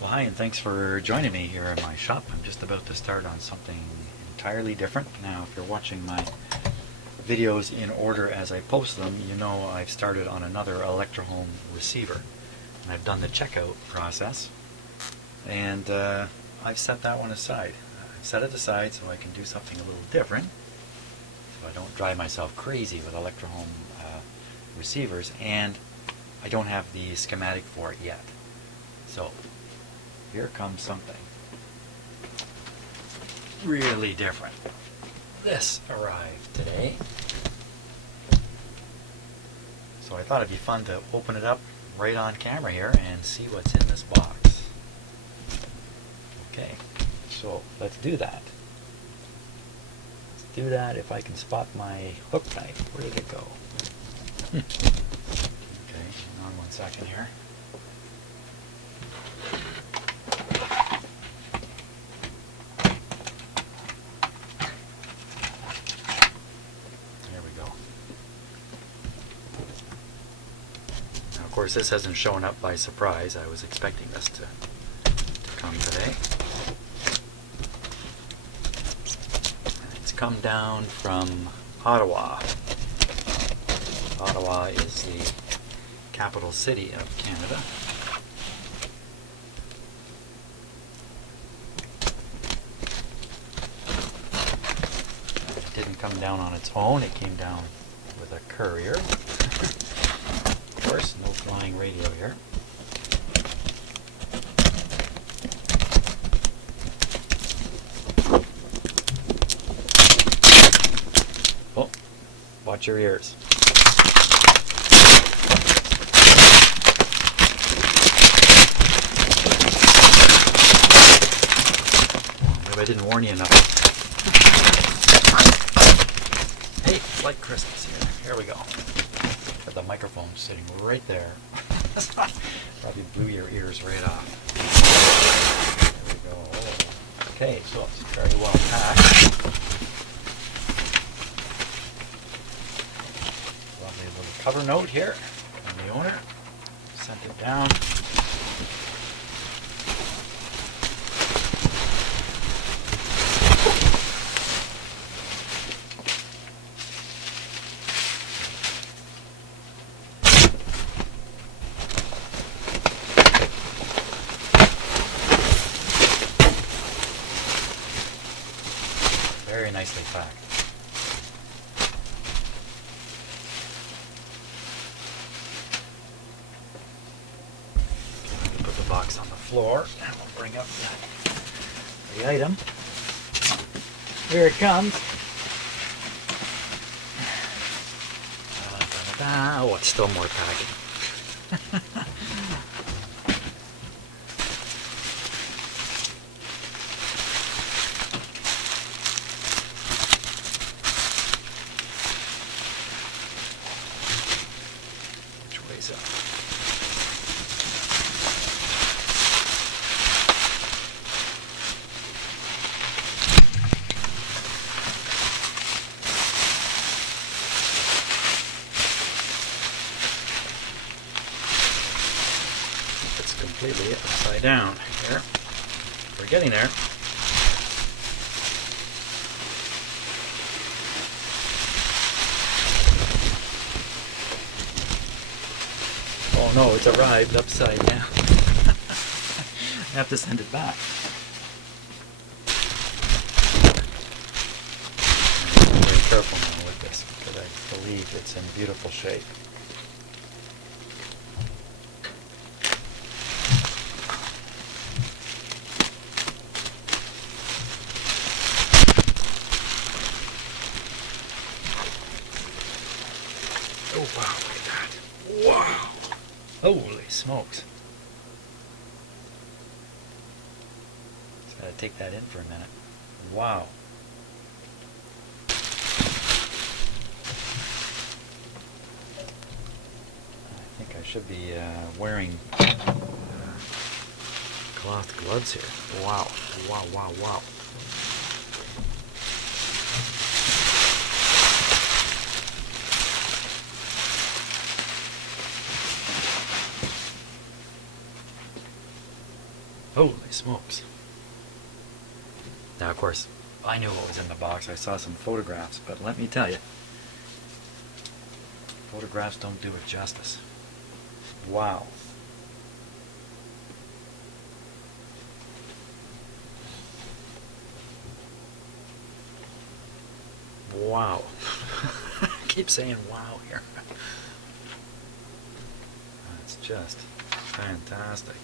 Well, hi, and thanks for joining me here in my shop. I'm just about to start on something entirely different. Now, if you're watching my videos in order as I post them, you know I've started on another Electrohome receiver. And I've done the checkout process, and I've set that one aside. I've set it aside so I can do something a little different, so I don't drive myself crazy with Electrohome receivers, and I don't have the schematic for it yet. So here comes something really different. This arrived today. So I thought it'd be fun to open it up right on camera here and see what's in this box. Okay, so let's do that. Let's do that if I can spot my hook knife. Where did it go? Okay, hang on 1 second here. Of course, this hasn't shown up by surprise. I was expecting this to come today. It's come down from Ottawa. Ottawa is the capital city of Canada. It didn't come down on its own. It came down with a courier. Of course, no flying radio here. Oh, watch your ears. Maybe I didn't warn you enough. Hey, it's like Christmas here. Here we go. The microphone sitting right there. Probably blew your ears right off. There we go. Oh. Okay, so it's very well packed. Lovely little cover note here from the owner. Sent it down. Very nicely packed. Okay, put the box on the floor and we'll bring up the item. Here it comes. Oh, it's still more packing. Up. It's completely upside down here. We're getting there. Oh no, it's arrived upside down. I have to send it back. I'm very careful now with this because I believe it's in beautiful shape. Oh wow, look at that. Wow! Holy smokes. Just gotta take that in for a minute. Wow. I think I should be wearing cloth gloves here. Wow. Wow, wow, wow. Holy smokes. Now, of course, I knew what was in the box. I saw some photographs, but let me tell you, photographs don't do it justice. Wow. Wow. I keep saying wow here. That's just fantastic.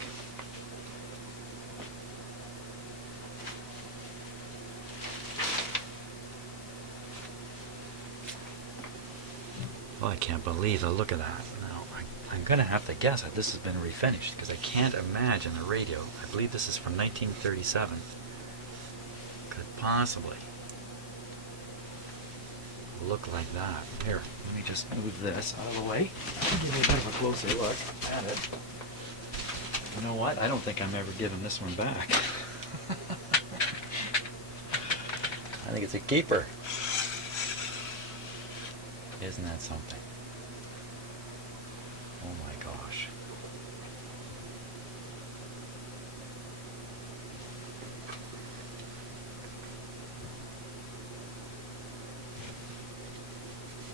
Well, I can't believe the look of that. Now, I'm going to have to guess that this has been refinished because I can't imagine a radio. I believe this is from 1937. Could possibly look like that. Here, let me just move this out of the way. Give you a bit of a closer look at it. You know what? I don't think I'm ever giving this one back. I think it's a keeper. Isn't that something? Oh my gosh.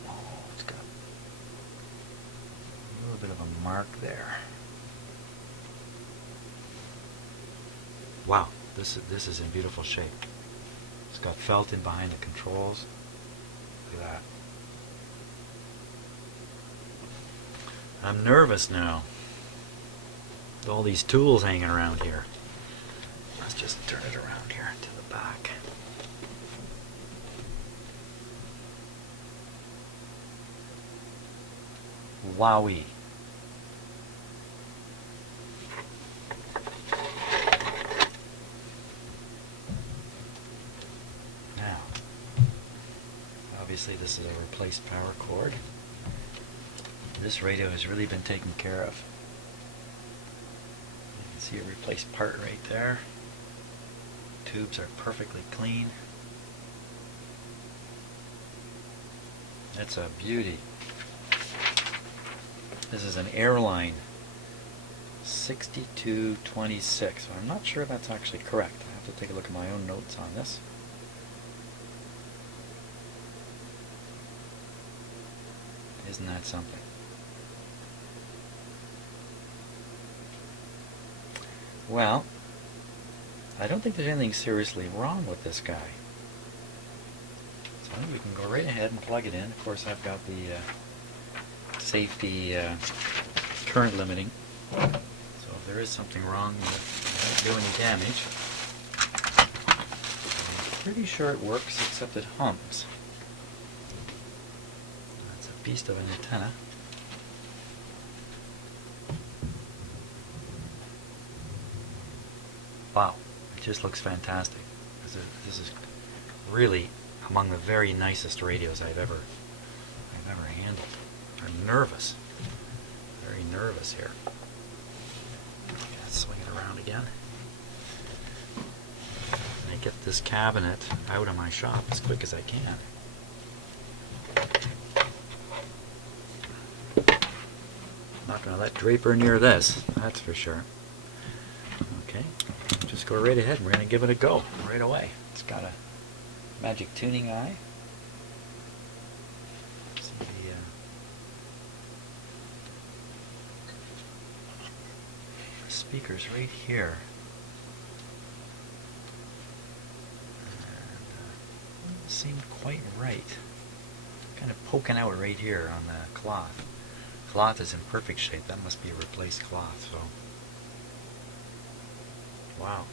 Oh, it's got a little bit of a mark there. Wow, this is in beautiful shape. It's got felt in behind the controls. Look at that. I'm nervous now. With all these tools hanging around here. Let's just turn it around here to the back. Wowee. Now, obviously this is a replaced power cord. This radio has really been taken care of. You can see a replaced part right there. Tubes are perfectly clean. That's a beauty. This is an Airline 6226. I'm not sure that's actually correct. I have to take a look at my own notes on this. Isn't that something? Well, I don't think there's anything seriously wrong with this guy. So I think we can go right ahead and plug it in. Of course, I've got the safety current limiting. So if there is something wrong with it, it won't do any damage. I'm pretty sure it works, except it hums. That's a beast of an antenna. Wow, it just looks fantastic. This is really among the very nicest radios I've ever handled. I'm nervous, very nervous here. Let's swing it around again. And I get this cabinet out of my shop as quick as I can. Not going to let Draper near this, that's for sure. Okay. Just go right ahead and we're going to give it a go right away. It's got a magic tuning eye. See the speakers right here. And doesn't seem quite right. Kind of poking out right here on the cloth. Cloth is in perfect shape. That must be a replaced cloth. So. Wow.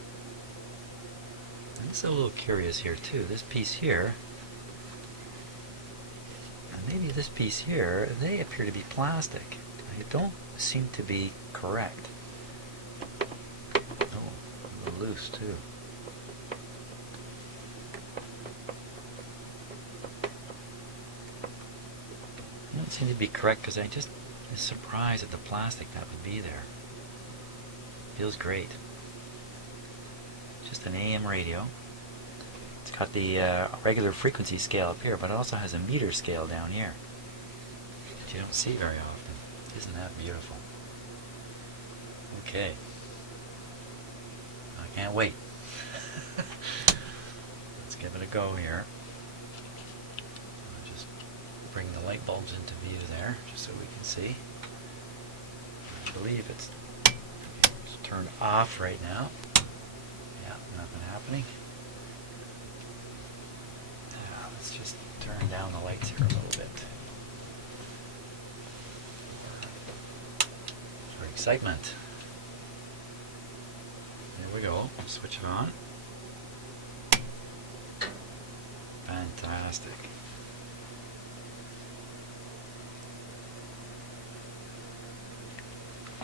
I'm just a little curious here too. This piece here, and maybe this piece here, they appear to be plastic. They don't seem to be correct. Oh, a little loose too. They don't seem to be correct because I just was surprised at the plastic that would be there. Feels great. Just an AM radio. It's got the regular frequency scale up here, but it also has a meter scale down here, which you don't see very often. Isn't that beautiful? Okay. Can't wait. Let's give it a go here. I'll just bring the light bulbs into view there, just so we can see. I believe it's turned off right now. Yeah, nothing happening. Yeah, let's just turn down the lights here a little bit. For excitement. There we go. Switch it on. Fantastic.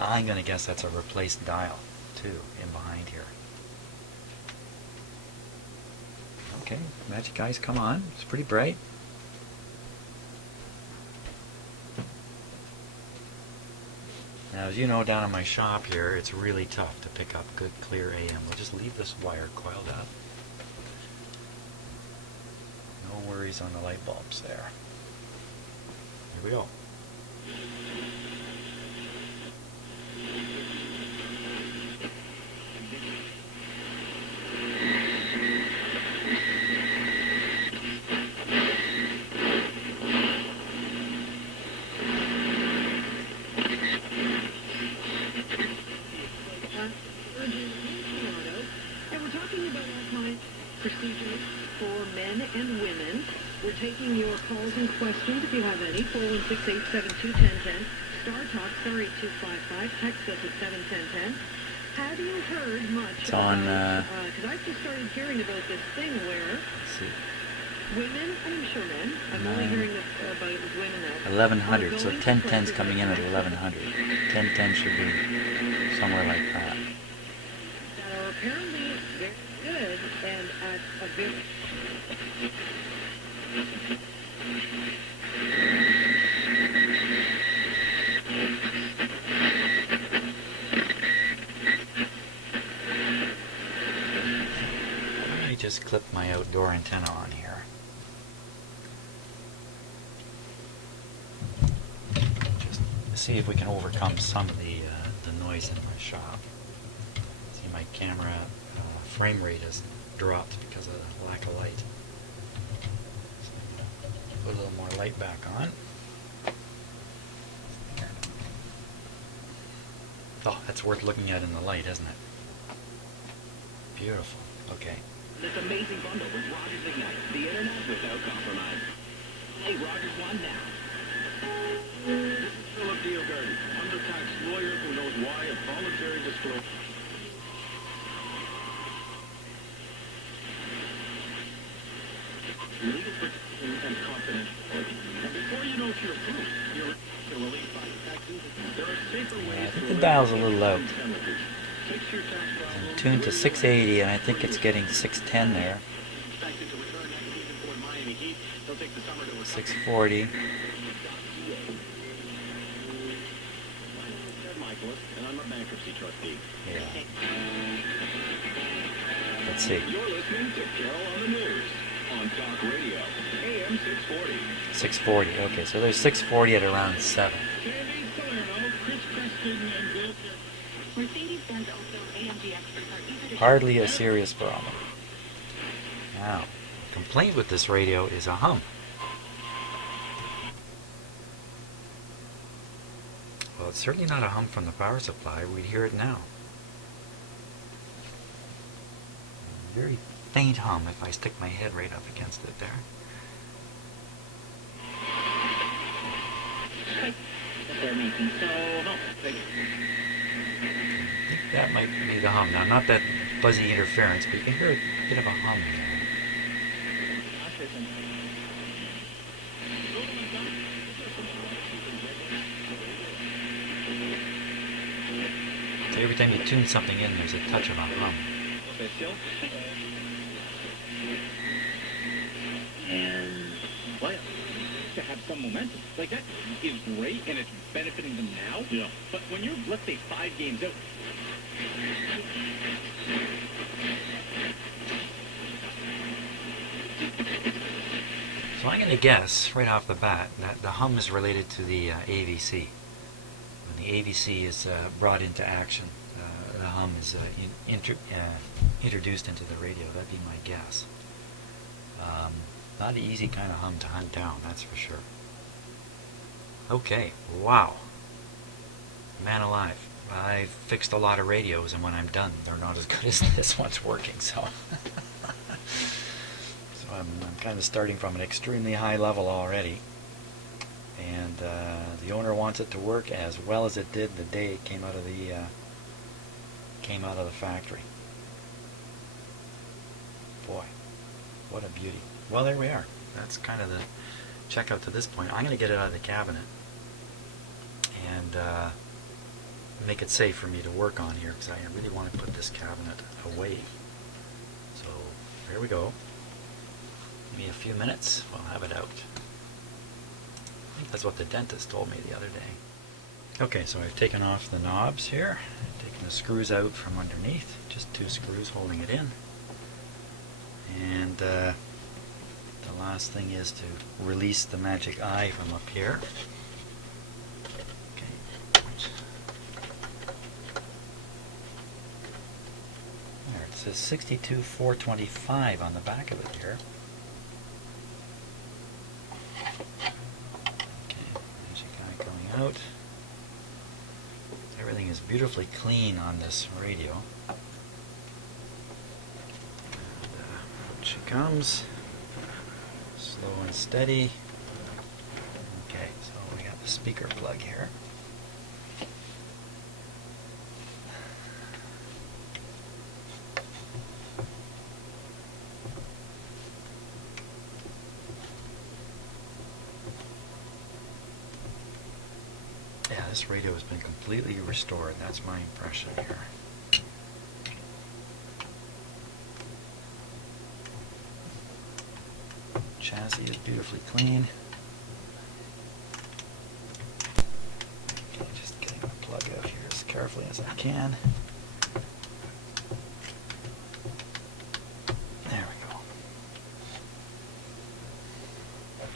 I'm going to guess that's a replaced dial, too, in behind here. Okay, magic eyes, come on. It's pretty bright. Now, as you know, down in my shop here, it's really tough to pick up good, clear AM. We'll just leave this wire coiled up. No worries on the light bulbs there. Here we go. Procedures for men and women. We're taking your calls and questions if you have any. 416-872-1010. Star Talk, star 8255. Text us at 71010. Have you heard much it's on, because I just started hearing about this thing where let's see. Women, I'm sure men, I'm only hearing about women now. 1100, so 1010's coming in at 1100. 1010 should be somewhere like that. That are apparently very good and at a very... Let me just clip my outdoor antenna on here. Just see if we can overcome some of the noise in my shop. See, my camera frame rate has dropped because of the lack of light. So put a little more light back on. Oh, that's worth looking at in the light, isn't it? Beautiful. Okay. This amazing bundle with Rogers Ignite, the internet without compromise. Hey, Rogers One now. This is Philip Diogardi, undertaxed lawyer who knows why a voluntary disclosure. Legal protection and confidentiality. And before you know if you're approved, you're relieved by taxes. There are safer ways. Yeah, I think the dial's a little loud. Fix your tax problem. I'm tuned to 680 and I think it's getting 610 there. 640. And I'm a bankruptcy trustee. Yeah. Let's see. You're listening to Carol on the News on Talk Radio, AM 640. 640. Okay, so there's 640 at around 7. Candy Salerno, Chris Preston, and Bill Mercedes-Benz also AMG experts are eager to... Hardly a serious problem. Now, the complaint with this radio is a hum. Well, it's certainly not a hum from the power supply. We'd hear it now. Very faint hum if I stick my head right up against it there. They're making so... No. I think that might be the hum. Now, not that buzzy interference, but you can hear a bit of a hum there. So every time you tune something in, there's a touch of a hum. And well, to have some momentum like that is great, and it's benefiting them now. Yeah. But when you're, let's say, 5 games out, So I'm going to guess right off the bat that the hum is related to the AVC. When the AVC is brought into action, the hum is introduced into the radio. That'd be my guess. Not an easy kind of hum to hunt down, that's for sure. Okay, wow. Man alive. I've fixed a lot of radios, and when I'm done, they're not as good as this one's working, so... so I'm kind of starting from an extremely high level already. And the owner wants it to work as well as it did the day it came out of the factory. Boy, what a beauty. Well, there we are. That's kind of the checkout to this point. I'm going to get it out of the cabinet and make it safe for me to work on here, because I really want to put this cabinet away. So here we go. Give me a few minutes, we'll have it out. I think that's what the dentist told me the other day. Okay, so I've taken off the knobs here, taken the screws out from underneath, just 2 screws holding it in. And the last thing is to release the magic eye from up here. Okay. There, it says 62,425 on the back of it here. Out. Everything is beautifully clean on this radio. And, out she comes, slow and steady. Okay, so we got the speaker plug here. Yeah, this radio has been completely restored. That's my impression here. Chassis is beautifully clean. Okay, just getting the plug out here as carefully as I can. There we go.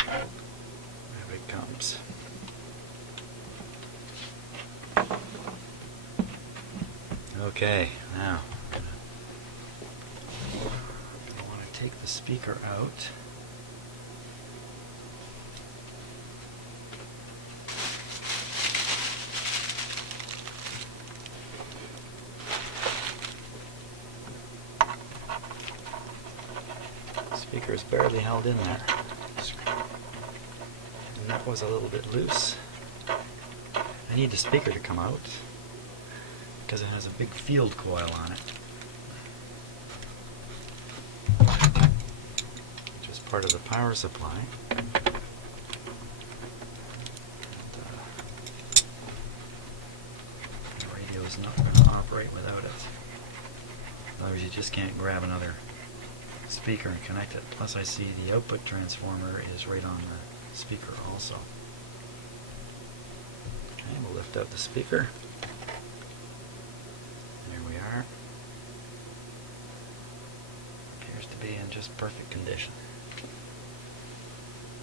There it comes. Okay, now I want to take the speaker out. The speaker is barely held in there. The nut was a little bit loose. I need the speaker to come out, because it has a big field coil on it, which is part of the power supply. And, the radio is not going to operate without it. Otherwise, you just can't grab another speaker and connect it. Plus, I see the output transformer is right on the speaker also. Okay, we'll lift out the speaker. Appears to be in just perfect condition.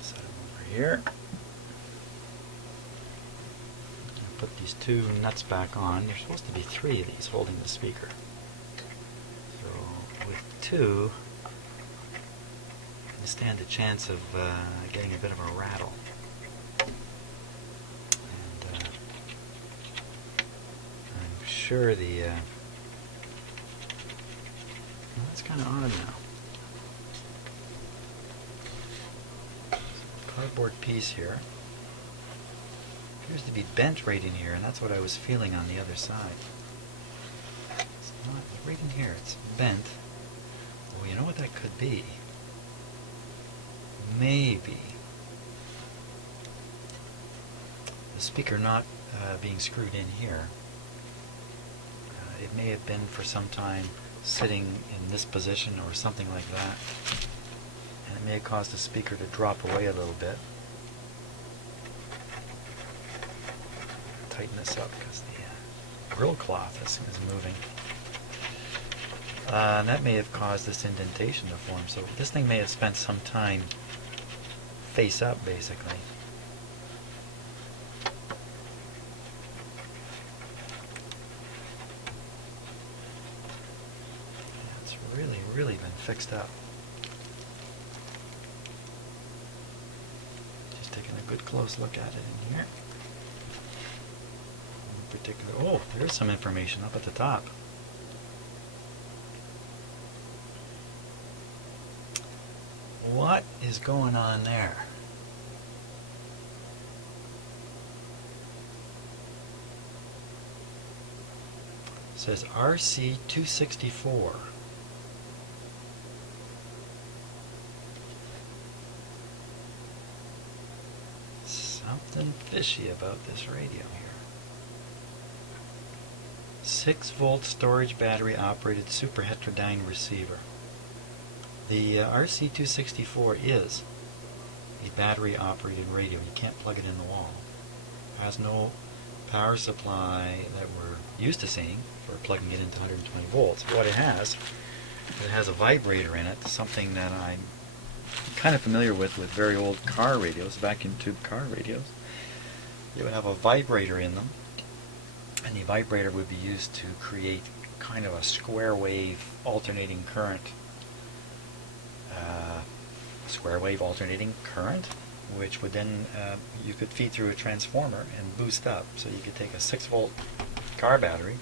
Set them over here. I'll put these 2 nuts back on. There's supposed to be 3 of these holding the speaker. So with 2, you stand a chance of getting a bit of a rattle. And I'm sure the that's kind of odd now. Cardboard piece here. Appears to be bent right in here, and that's what I was feeling on the other side. It's not right in here, it's bent. Well, you know what that could be? Maybe the speaker not being screwed in here. It may have been for some time sitting in this position or something like that, and it may have caused the speaker to drop away a little bit. Tighten this up because the grill cloth is moving. And that may have caused this indentation to form, so this thing may have spent some time face up basically. really been fixed up. Just taking a good close look at it in here. In particular, oh, there's some information up at the top. What is going on there? It says RC264. Something fishy about this radio here. 6-volt storage battery operated super heterodyne receiver. The RC264 is a battery operated radio. You can't plug it in the wall. It has no power supply that we're used to seeing for plugging it into 120 volts. What it has a vibrator in it, something that I'm kind of familiar with very old car radios, vacuum tube car radios. They would have a vibrator in them, and the vibrator would be used to create kind of a square wave alternating current. Which would then you could feed through a transformer and boost up. So you could take a 6-volt car battery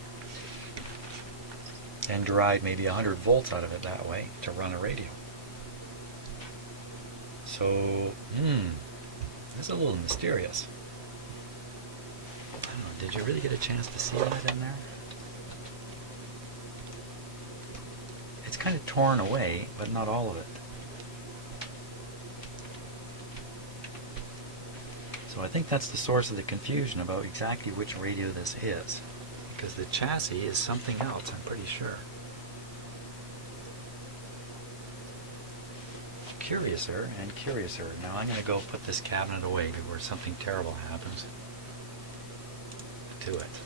and derive maybe 100 volts out of it that way to run a radio. So, that's a little mysterious. I don't know, did you really get a chance to see that in there? It's kind of torn away, but not all of it. So I think that's the source of the confusion about exactly which radio this is. Because the chassis is something else, I'm pretty sure. Curiouser and curiouser. Now I'm going to go put this cabinet away before something terrible happens to it.